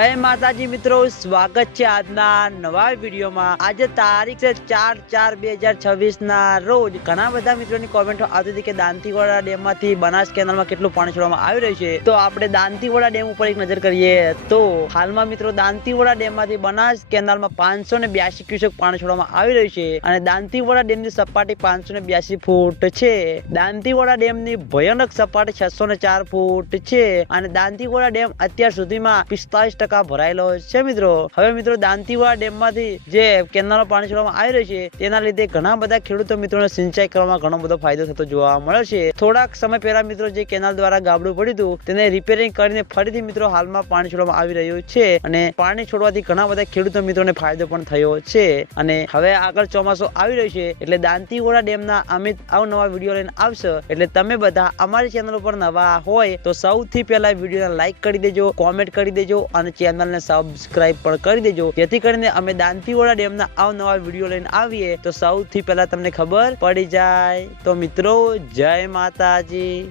જય માતાજી મિત્રો, સ્વાગત છે આજના નવા વિડીયોમાં। આજે તારીખ છે 4/4/2026 ના રોજ ઘણા બધા મિત્રોની કોમેન્ટો આવતી હતી કે દાંતીવાડા ડેમ માંથી બનાસ કેનાલમાં કેટલું પાણી છોડવામાં આવી રહ્યું છે। તો આપણે દાંતીવાડા ડેમ ઉપર એક નજર કરીએ તો હાલમાં મિત્રો દાંતીવાડા ડેમ માંથી બનાસ કેનાલમાં 582 ક્યુસેક પાણી છોડવામાં આવી રહ્યું છે અને દાંતીવાડા ડેમની સપાટી 582 ફૂટ છે। દાંતીવાડા ડેમની ભયાનક સપાટી 604 ફૂટ છે અને દાંતીવાડા ડેમ અત્યાર સુધીમાં 45% ભરાયેલો છે મિત્રો। હવે મિત્રો દાંતીવાડા ડેમમાંથી જે કેનાલમાં પાણી છોડવામાં આવી રહ્યું છે તેના લીધે ઘણા બધા ખેડૂતો મિત્રોને સિંચાઈ કરવામાં ઘણો બધો ફાયદો થતો જોવા મળે છે। થોડાક સમય પહેલા મિત્રો જે કેનાલ દ્વારા ગાબડું પડ્યું હતું તેને રિપેરિંગ કરીને ફરીથી મિત્રો હાલમાં પાણી છોડવામાં આવી રહ્યું છે અને પાણી છોડવાથી ઘણા બધા ખેડૂતો મિત્રોને ફાયદો પણ થયો છે। અને હવે આગળ ચોમાસું આવી રહ્યું છે એટલે દાંતીવાડા ડેમના અમિત અવનવા વિડીયો લઈને આવશે। એટલે તમે બધા અમારી ચેનલ ઉપર નવા હોય તો સૌથી પહેલા વિડીયોને લાઈક કરી દેજો, કોમેન્ટ કરી દેજો અને ચેનલને સબસ્ક્રાઇબ પણ કરી દેજો, જેથી કરીને અમે દાંતીવાડા ડેમના અવનવા વિડીયો લઈને આવીએ તો સૌથી પહેલા તમને ખબર પડી જાય। તો મિત્રો જય માતાજી।